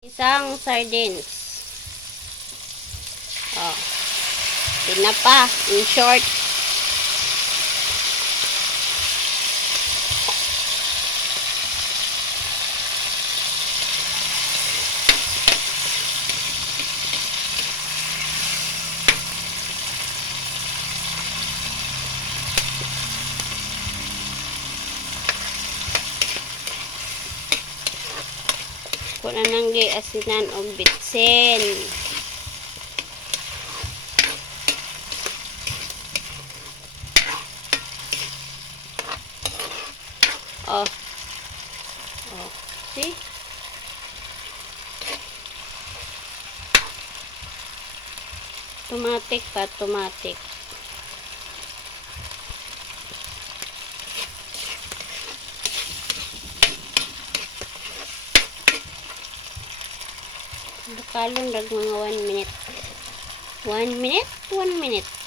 Isang sardines. Oh. Tinapa. In short. Kuna nang asinan og bitsin. Oh. Oh. See? Automatic pa, automatic. Bakalong dag mga 1 minute. 1 minute? 1 minute.